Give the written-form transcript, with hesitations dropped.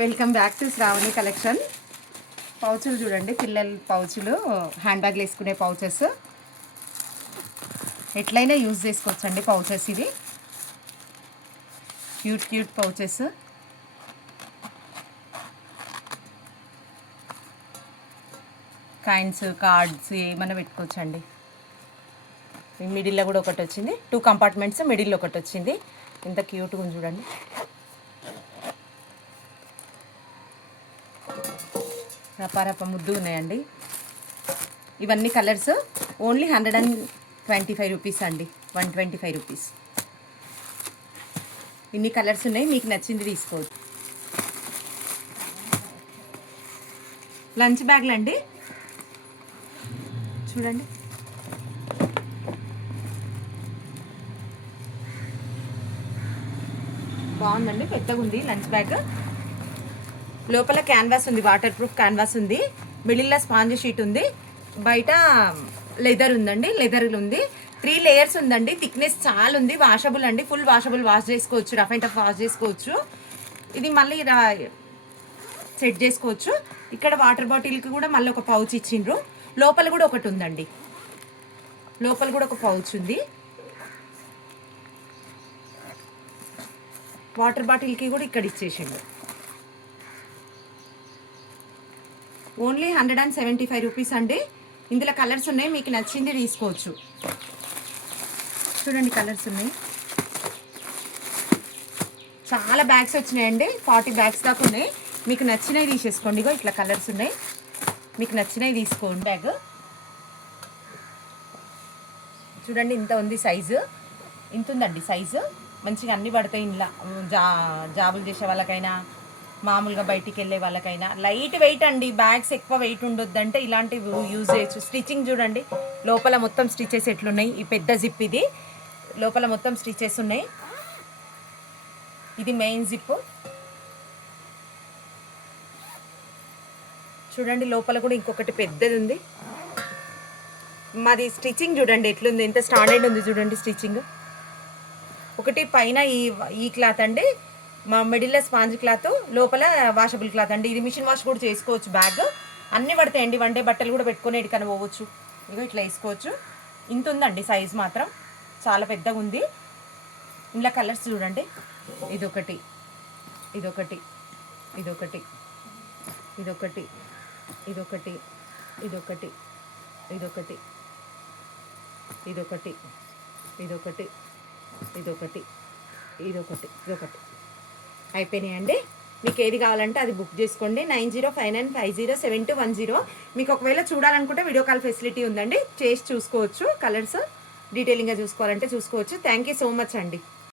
Welcome back to Shravani collection. పౌచులు చూడండి, పిల్లల పౌచులు, హ్యాండ్ బ్యాగ్లు వేసుకునే పౌచెస్. ఎట్లయినా యూజ్ చేసుకోవచ్చండి పౌచెస్. ఇవి cute cute pouches. Coins, cards ఏమైనా పెట్టుకోవచ్చండి. మిడిల్లో కూడా ఒకటి వచ్చింది, 2 కంపార్ట్మెంట్స్, మిడిల్లో ఒకటి వచ్చింది. ఎంత క్యూట్గా ఉంది చూడండి. రపారప ముద్దు ఉన్నాయండి. ఇవన్నీ కలర్స్ ఓన్లీ 125 రూపీస్ అండి, 125 రూపీస్. ఇన్ని కలర్స్ ఉన్నాయి, మీకు నచ్చింది తీసుకోవచ్చు. లంచ్ బ్యాగ్లు అండి చూడండి. బాగుందండి, పెద్దగా ఉంది లంచ్ బ్యాగ్. లోపల క్యాన్వాస్ ఉంది, వాటర్ ప్రూఫ్ క్యాన్వాస్ ఉంది. మిడిల్లో స్పాంజ్ షీట్ ఉంది. బయట లెదర్ ఉందండి, లెదర్ ఉంది. 3 లేయర్స్ ఉందండి. థిక్నెస్ చాలా ఉంది. వాషబుల్ అండి, ఫుల్ వాషబుల్. వాష్ చేసుకోవచ్చు, రఫ్ అండ్ టఫ్ వాష్ చేసుకోవచ్చు. ఇది మళ్ళీ సెట్ చేసుకోవచ్చు. ఇక్కడ వాటర్ బాటిల్కి కూడా మళ్ళీ ఒక పౌచ్ ఇచ్చిండ్రు. లోపల కూడా ఒకటి ఉందండి, లోపల కూడా ఒక పౌచ్ ఉంది. వాటర్ బాటిల్కి కూడా ఇక్కడ ఇచ్చేసిండు. ఓన్లీ 175 రూపీస్ అండి. ఇందులో కలర్స్ ఉన్నాయి, మీకు నచ్చింది తీసుకోవచ్చు. చూడండి, కలర్స్ ఉన్నాయి. చాలా బ్యాగ్స్ వచ్చినాయండి, 40 బ్యాగ్స్ దాకా ఉన్నాయి. మీకు నచ్చినవి తీసేసుకోండి. ఇగో ఇట్లా కలర్స్ ఉన్నాయి, మీకు నచ్చినవి తీసుకోండి. బ్యాగ్ చూడండి, ఇంత ఉంది సైజు, ఇంత ఉందండి సైజు. మంచిగా అన్నీ పడతాయి ఇంట్లో. జాబులు చేసే వాళ్ళకైనా, మామూలుగా బయటికి వెళ్ళే వాళ్ళకైనా. లైట్ వెయిట్ అండి, బ్యాగ్స్ ఎక్కువ వెయిట్ ఉండొద్దంటే ఇలాంటివి యూజ్ చేయొచ్చు. స్టిచ్చింగ్ చూడండి, లోపల మొత్తం స్టిచెస్ ఎట్లున్నాయి. ఈ పెద్ద జిప్, ఇది లోపల మొత్తం స్టిచెస్ ఉన్నాయి. ఇది మెయిన్ జిప్ చూడండి. లోపల కూడా ఇంకొకటి పెద్దది ఉంది. మాది స్టిచ్చింగ్ చూడండి ఎట్లుంది, ఎంత స్టాండర్డ్ ఉంది చూడండి స్టిచ్చింగ్. ఒకటి పైన ఈ క్లాత్ అండి, మా మిడిల్లో స్పాంజ్ క్లాత్, లోపల వాషబుల్ క్లాత్ అండి. ఇది మిషన్ వాష్ కూడా చేసుకోవచ్చు. బ్యాగ్ అన్నీ పడతాయండి. 1 డే బట్టలు కూడా పెట్టుకొని ఎక్కడికైనా పోవచ్చు. ఇగో ఇట్లా వేసుకోవచ్చు. ఇంత ఉందండి సైజ్, మాత్రం చాలా పెద్దగా ఉంది. ఇందులో కలర్స్ చూడండి. ఇదొకటి, ఇదొకటి, ఇదొకటి, ఇదొకటి, ఇదొకటి, ఇదొకటి, ఇదొకటి, ఇదొకటి, ఇదొకటి, ఇదొకటి, ఇదొకటి, ఇదొకటి. అయిపోయినాయండి. మీకు ఏది కావాలంటే అది బుక్ చేసుకోండి. 9059507210. మీకు ఒకవేళ చూడాలనుకుంటే వీడియో కాల్ ఫెసిలిటీ ఉందండి, చేసి చూసుకోవచ్చు. కలర్స్ డీటెయిలింగ్గా చూసుకోవాలంటే చూసుకోవచ్చు. థ్యాంక్ యూ సో మచ్ అండి.